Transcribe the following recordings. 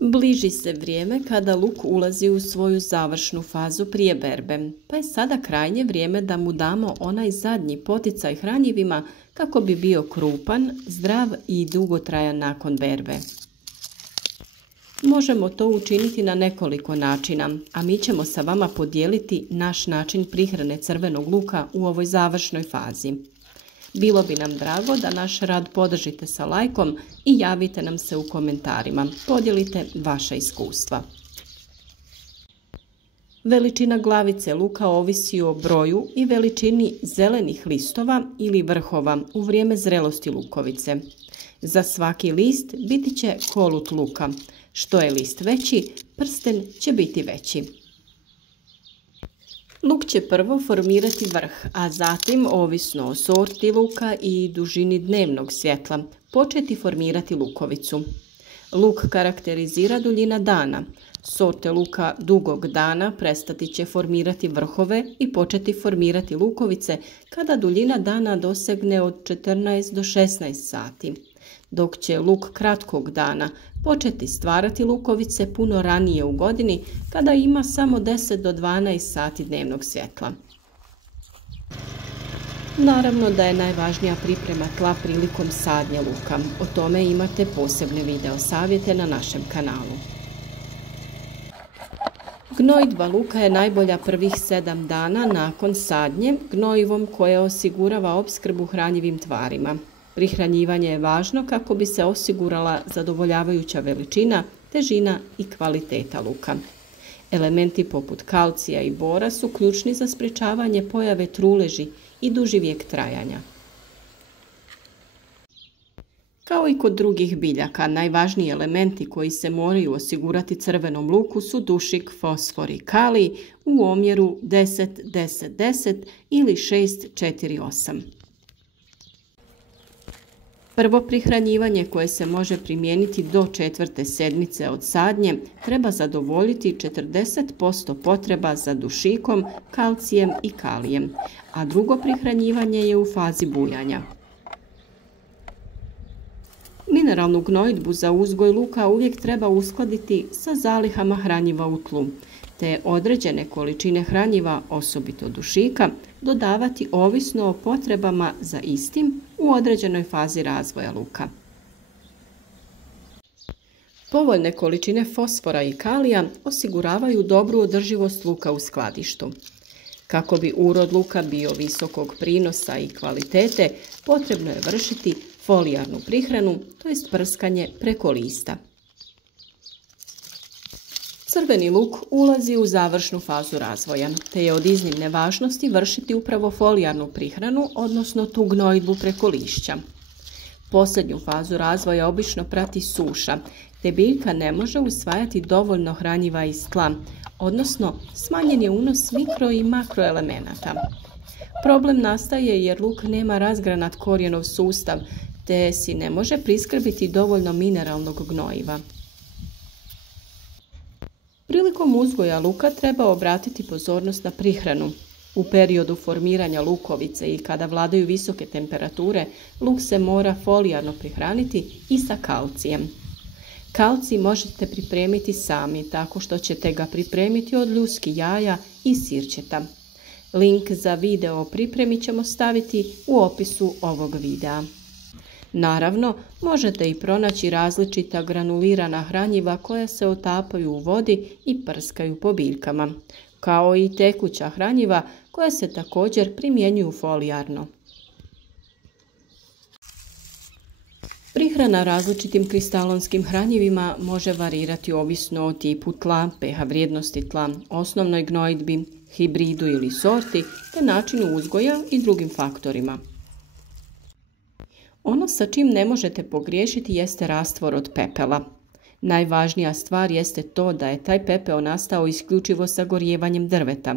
Bliži se vrijeme kada luk ulazi u svoju završnu fazu prije berbe, pa je sada krajnje vrijeme da mu damo onaj zadnji poticaj hranjivima kako bi bio krupan, zdrav i dugotrajan nakon berbe. Možemo to učiniti na nekoliko načina, a mi ćemo sa vama podijeliti naš način prihrane crvenog luka u ovoj završnoj fazi. Bilo bi nam drago da naš rad podržite sa lajkom i javite nam se u komentarima. Podijelite vaša iskustva. Veličina glavice luka ovisi o broju i veličini zelenih listova ili vrhova u vrijeme zrelosti lukovice. Za svaki list biti će kolut luka. Što je list veći, prsten će biti veći. Luk će prvo formirati vrh, a zatim, ovisno o sorti luka i dužini dnevnog svjetla, početi formirati lukovicu. Luk karakterizira duljina dana. Sorte luka dugog dana prestati će formirati vrhove i početi formirati lukovice kada duljina dana dosegne od 14 do 16 sati, dok će luk kratkog dana početi stvarati lukovice puno ranije u godini kada ima samo 10 do 12 sati dnevnog svjetla. Naravno da je najvažnija priprema tla prilikom sadnje luka. O tome imate posebne video savjete na našem kanalu. Gnojidba luka je najbolja prvih 7 dana nakon sadnje gnojivom koje osigurava opskrbu hranjivim tvarima. Prihranjivanje je važno kako bi se osigurala zadovoljavajuća veličina, težina i kvaliteta luka. Elementi poput kalcija i bora su ključni za sprječavanje pojave truleži i duži vijek trajanja. Kao i kod drugih biljaka, najvažniji elementi koji se moraju osigurati crvenom luku su dušik, fosfor i kalij u omjeru 10-10-10 ili 6-4-8. Prvo prihranjivanje koje se može primijeniti do 4. sedmice od sadnje treba zadovoljiti 40% potreba za dušikom, kalcijem i kalijem, a drugo prihranjivanje je u fazi bujanja. Mineralnu gnojidbu za uzgoj luka uvijek treba uskladiti sa zalihama hranjiva u tlu, te određene količine hranjiva, osobito dušika, dodavati ovisno o potrebama za istim u određenoj fazi razvoja luka. Povoljne količine fosfora i kalija osiguravaju dobru održivost luka u skladištu. Kako bi urod luka bio visokog prinosa i kvalitete, potrebno je vršiti folijarnu prihranu, to jest prskanje preko lista. Crveni luk ulazi u završnu fazu razvoja, te je od iznimne važnosti vršiti upravo folijarnu prihranu, odnosno tu gnojidbu preko lišća. Posljednju fazu razvoja obično prati suša, te biljka ne može usvajati dovoljno hranjiva iz tla, odnosno smanjen je unos mikro i makroelemenata. Problem nastaje jer luk nema razgranat korijenov sustav, te si ne može priskrbiti dovoljno mineralnog gnojiva. Prilikom uzgoja luka treba obratiti pozornost na prihranu. U periodu formiranja lukovice i kada vladaju visoke temperature, luk se mora folijarno prihraniti i sa kalcijem. Kalcij možete pripremiti sami tako što ćete ga pripremiti od ljuski jaja i sirćeta. Link za video o pripremi ćemo staviti u opisu ovog videa. Naravno, možete i pronaći različita granulirana hranjiva koja se otapaju u vodi i prskaju po biljkama, kao i tekuća hranjiva koja se također primjenjuju folijarno. Prihrana različitim kristalonskim hranjivima može varirati ovisno o tipu tla, pH vrijednosti tla, osnovnoj gnojidbi, hibridu ili sorti, te načinu uzgoja i drugim faktorima. Ono sa čim ne možete pogriješiti jeste rastvor od pepela. Najvažnija stvar jeste to da je taj pepeo nastao isključivo sagorijevanjem drveta.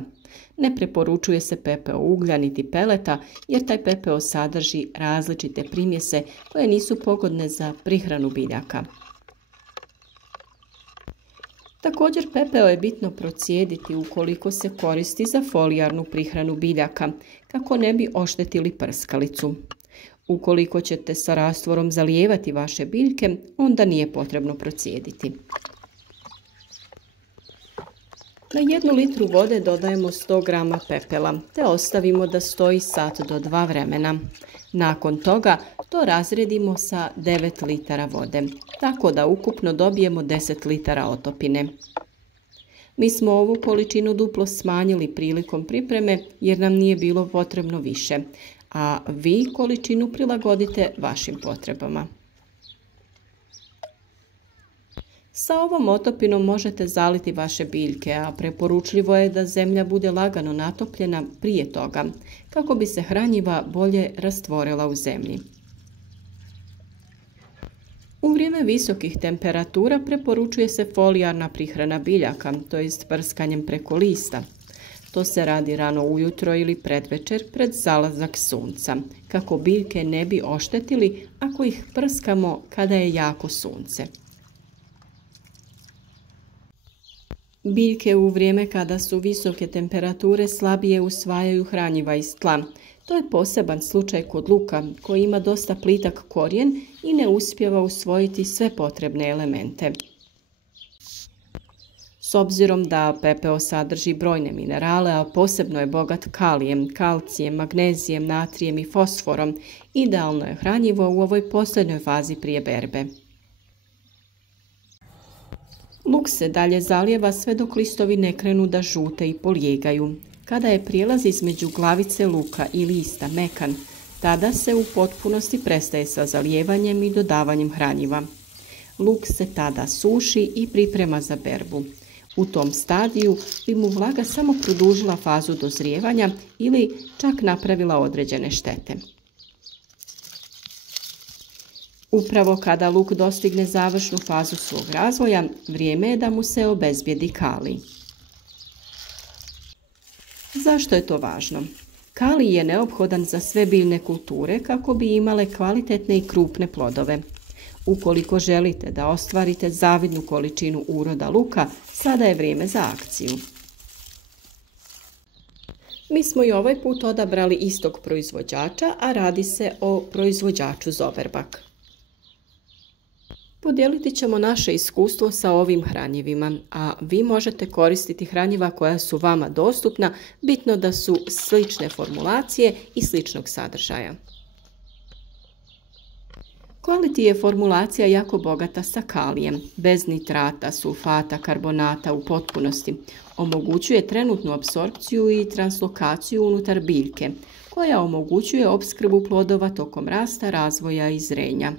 Ne preporučuje se pepeo uglja niti peleta jer taj pepeo sadrži različite primjese koje nisu pogodne za prihranu biljaka. Također pepeo je bitno procijediti ukoliko se koristi za folijarnu prihranu biljaka kako ne bi oštetili prskalicu. Ukoliko ćete sa rastvorom zalijevati vaše biljke, onda nije potrebno procijediti. Na 1 litru vode dodajemo 100 grama pepela, te ostavimo da stoji sat do 2 vremena. Nakon toga to razredimo sa 9 litara vode, tako da ukupno dobijemo 10 litara otopine. Mi smo ovu količinu duplo smanjili prilikom pripreme jer nam nije bilo potrebno više, a vi količinu prilagodite vašim potrebama. Sa ovom otopinom možete zaliti vaše biljke, a preporučljivo je da zemlja bude lagano natopljena prije toga, kako bi se hranjiva bolje rastvorila u zemlji. U vrijeme visokih temperatura preporučuje se folijarna prihrana biljaka, to jest prskanjem preko lista. To se radi rano ujutro ili predvečer pred zalazak sunca, kako biljke ne bi oštetili ako ih prskamo kada je jako sunce. Biljke u vrijeme kada su visoke temperature slabije usvajaju hranjiva iz tla. To je poseban slučaj kod luka koji ima dosta plitak korijen i ne uspijeva usvojiti sve potrebne elemente. S obzirom da pepeo sadrži brojne minerale, a posebno je bogat kalijem, kalcijem, magnezijem, natrijem i fosforom, idealno je hranjivo u ovoj posljednjoj fazi prije berbe. Luk se dalje zalijeva sve dok listovi ne krenu da žute i polijegaju. Kada je prijelaz između glavice luka i lista mekan, tada se u potpunosti prestaje sa zalijevanjem i dodavanjem hranjiva. Luk se tada suši i priprema za berbu. U tom stadiju bi mu vlaga samo produžila fazu dozrijevanja ili čak napravila određene štete. Upravo kada luk dostigne završnu fazu svog razvoja, vrijeme je da mu se obezbijedi kalij. Zašto je to važno? Kalij je neophodan za sve biljne kulture kako bi imale kvalitetne i krupne plodove. Ukoliko želite da ostvarite zavidnu količinu uroda luka, sada je vrijeme za akciju. Mi smo i ovaj put odabrali istog proizvođača, a radi se o proizvođaču Zoverbak. Podijeliti ćemo naše iskustvo sa ovim hranjivima, a vi možete koristiti hranjiva koja su vama dostupna, bitno da su slične formulacije i sličnog sadržaja. Quality je formulacija jako bogata sa kalijem, bez nitrata, sulfata, karbonata u potpunosti. Omogućuje trenutnu apsorpciju i translokaciju unutar biljke, koja omogućuje opskrbu plodova tokom rasta, razvoja i zrenja.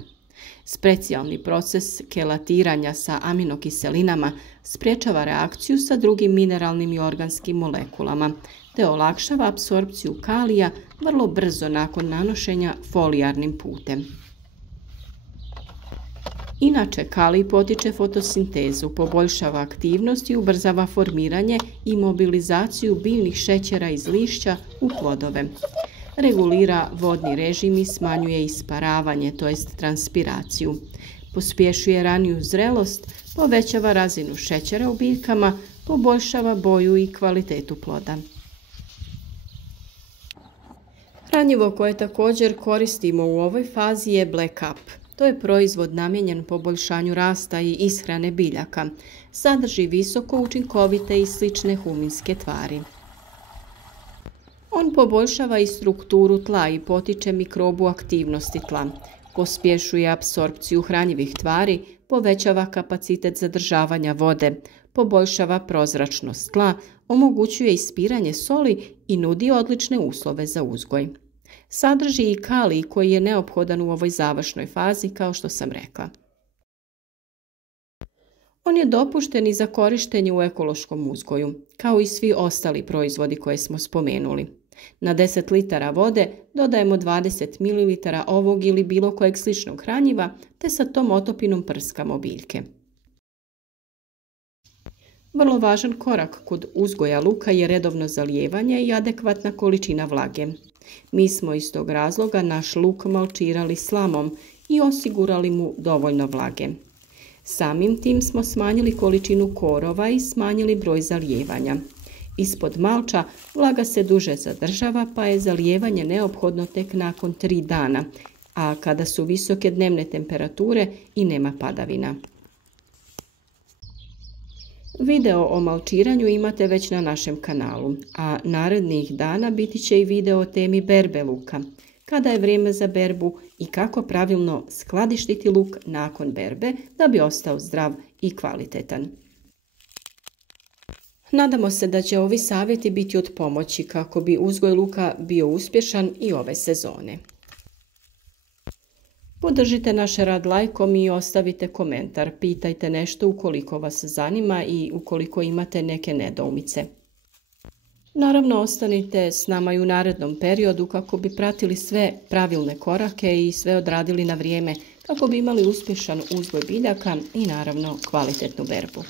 Specijalni proces kelatiranja sa aminokiselinama sprječava reakciju sa drugim mineralnim i organskim molekulama, te olakšava apsorpciju kalija vrlo brzo nakon nanošenja folijarnim putem. Inače, kalij potiče fotosintezu, poboljšava aktivnost i ubrzava formiranje i mobilizaciju biljnih šećera iz lišća u plodove. Regulira vodni režim i smanjuje isparavanje, to jest transpiraciju. Pospješuje raniju zrelost, povećava razinu šećera u biljkama, poboljšava boju i kvalitetu ploda. Hranjivo koje također koristimo u ovoj fazi je Black Up. To je proizvod namijenjen poboljšanju rasta i ishrane biljaka. Sadrži visoko učinkovite i slične huminske tvari. On poboljšava i strukturu tla i potiče mikrobu aktivnosti tla. Pospješuje apsorpciju hranjivih tvari, povećava kapacitet zadržavanja vode, poboljšava prozračnost tla, omogućuje ispiranje soli i nudi odlične uslove za uzgoj. Sadrži i kalij koji je neophodan u ovoj završnoj fazi, kao što sam rekla. On je dopušten i za korištenje u ekološkom uzgoju, kao i svi ostali proizvodi koje smo spomenuli. Na 10 litara vode dodajemo 20 ml ovog ili bilo kojeg sličnog hranjiva, te sa tom otopinom prskamo biljke. Vrlo važan korak kod uzgoja luka je redovno zalijevanje i adekvatna količina vlage. Mi smo iz tog razloga naš luk malčirali slamom i osigurali mu dovoljno vlage. Samim tim smo smanjili količinu korova i smanjili broj zalijevanja. Ispod malča vlaga se duže zadržava, pa je zalijevanje neophodno tek nakon 3 dana, a kada su visoke dnevne temperature i nema padavina. Video o malčiranju imate već na našem kanalu, a narednih dana biti će i video o temi berbe luka, kada je vrijeme za berbu i kako pravilno skladištiti luk nakon berbe da bi ostao zdrav i kvalitetan. Nadamo se da će ovi savjeti biti od pomoći kako bi uzgoj luka bio uspješan i ove sezone. Podržite naš rad lajkom i ostavite komentar, pitajte nešto ukoliko vas zanima i ukoliko imate neke nedoumice. Naravno, ostanite s nama i u narednom periodu kako bi pratili sve pravilne korake i sve odradili na vrijeme kako bi imali uspješan uzgoj biljaka i naravno kvalitetnu berbu.